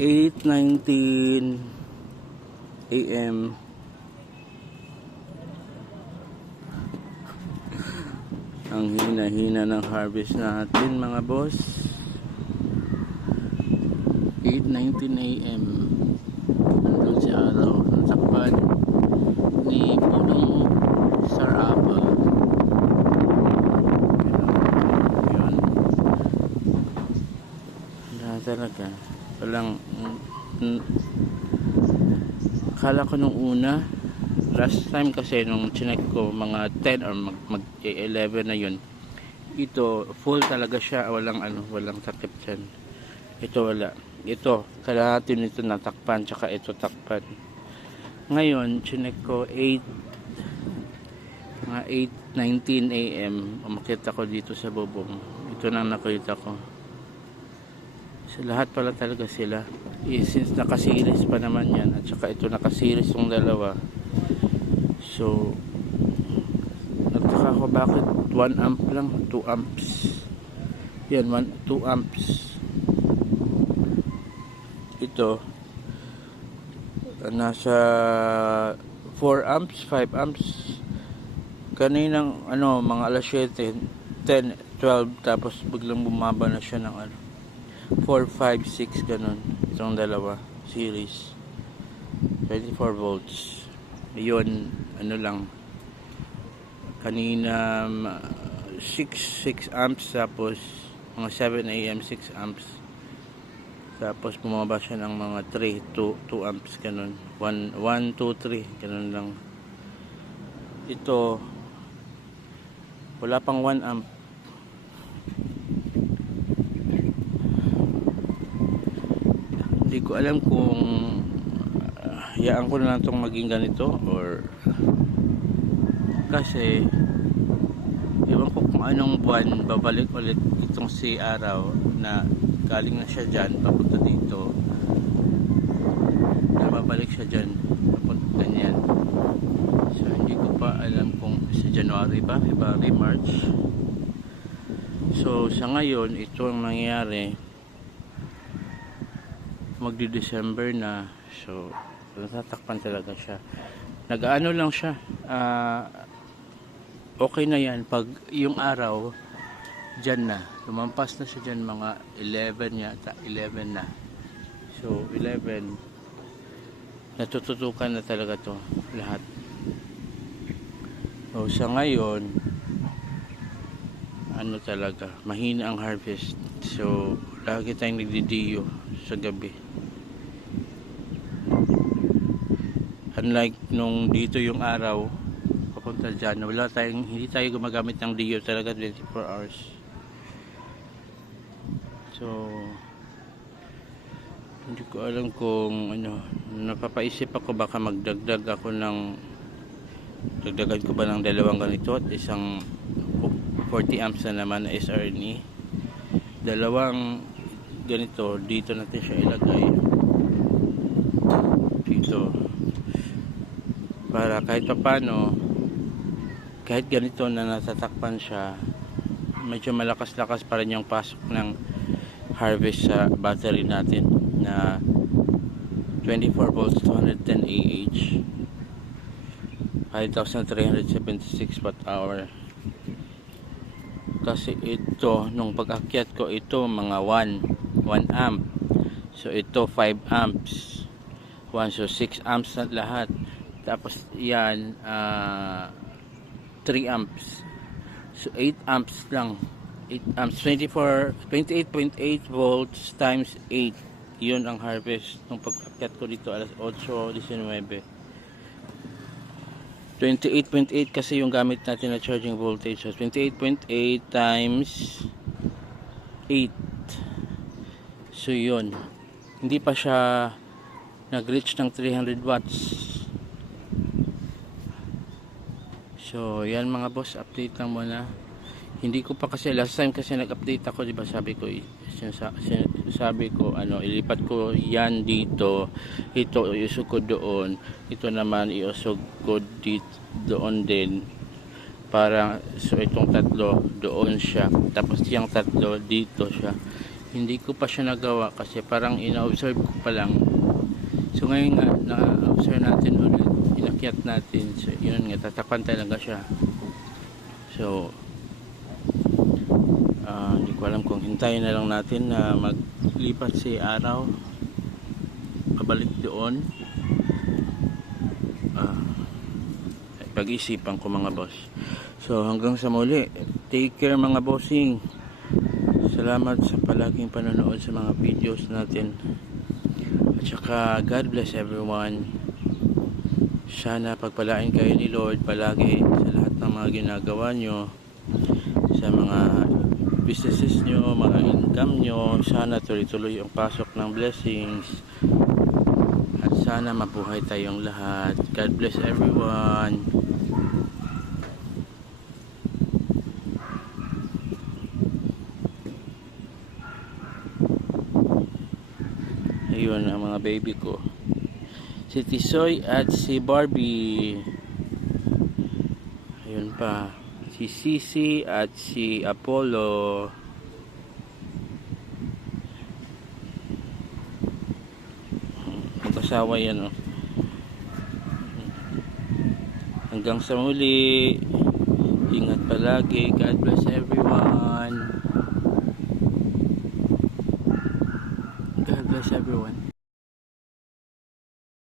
8:19 AM. Ang hina-hina ng harvest natin mga boss. 8:19 AM. Nandun si araw ng takpan ni punong Star Apple. Yun. Wala talaga. Walang akala ko nung una, last time kasi nung chinek ko mga 10 or mag 11 na yun, ito full talaga siya, walang takip dyan. Ito wala, ito kalahati nito natakpan, tsaka ito takpan. Ngayon chinek ko 8:19 AM, umakit ako dito sa bubong. Ito na nakita ko. So, lahat pala talaga sila. Since nakasiris pa naman yan, at saka ito nakasiris yung dalawa. So, nagtaka ako bakit 1 amp lang, 2 amps. Yan, 2 amps. Ito, nasa 4 amps, 5 amps. Kaninang, mga alas 7, 10, 12, tapos biglang bumaba na siya ng 4, 5, 6 ganun. Itong dalawa series 24 volts. Yun, lang kanina 6 amps, tapos mga 7 AM 6 amps, tapos bumaba siya ng mga 2 amps ganun. 1, 2, 3 ganun lang. Ito wala pang 1 amp. Hindi ko alam kung hayaan ko na lang itong maging ganito or kasi ewan ko kung anong buwan babalik ulit itong si araw na galing na siya dyan papunta dito, na babalik siya dyan papunta ganyan. So hindi ko pa alam kung sa January ba, February, March. So sa ngayon ito ang nangyayari, magdi-December na. So natatakpan talaga siya. Nag-ano lang siya, okay na yan pag yung araw dyan na, lumampas na siya dyan mga 11 yata, 11 na. So 11 natututukan na talaga to lahat. So sa ngayon talaga mahina ang harvest. So lagi tayong nagdidiyo sa gabi. Unlike nung dito yung araw papunta dyan, hindi tayo gumagamit ng diyo talaga 24 hours. So hindi ko alam kung napapaisip ako baka dagdagan ko ba ng dalawang ganito at isang 40 amps na naman na SRNE. Dalawang ganito, dito natin siya ilagay dito para kahit paano, kahit ganito na natatakpan siya, medyo malakas-lakas pa rin yung pasok ng harvest sa battery natin na 24 volts 210 Ah 5,376 watt hour. Kasi ito nung pag-akyat ko, ito mga 1 amp. So ito 5 amps 1, so 6 amps na lahat. Tapos yan 3 amps, so 8 amps lang. 8 amps, 28.8 volts times 8. Yun ang harvest nung pag-akyat ko dito alas 8:19. 28.8 kasi yung gamit natin na charging voltage. So 28.8 times 8. So yun, hindi pa siya nag-reach ng 300 watts. So yan mga boss, update lang muna. Hindi ko pa kasi last time kasi nag-update ako, di ba sabi ko ilipat ko yan dito, ito iusog ko doon, ito naman iusog ko doon din, para so itong tatlo doon siya, tapos yung tatlo dito siya. Hindi ko pa siya nagawa kasi parang ina-observe ko pa lang. So ngayon nga, na-observe natin ulit, inakyat natin. So yun nga, tatapan talaga siya. So hindi ko alam kung hintayin na lang natin na maglipat si araw pabalik doon. Pag-isipan ko mga boss. So hanggang sa muli, take care mga bossing. Salamat sa palaging panonood sa mga videos natin. At saka God bless everyone. Sana pagpalain kayo ni Lord palagi sa lahat ng mga ginagawa nyo, sa mga businesses nyo, mga income nyo. Sana tuloy-tuloy ang pasok ng blessings. At sana mabuhay tayong lahat. God bless everyone. Ayun ang mga baby ko, si Tisoy at si Barbie. Ayun pa, si Sisi at si Apollo. Mag-asawa yan, oh. Hanggang sa muli, ingat palagi. God bless everyone. God bless everyone.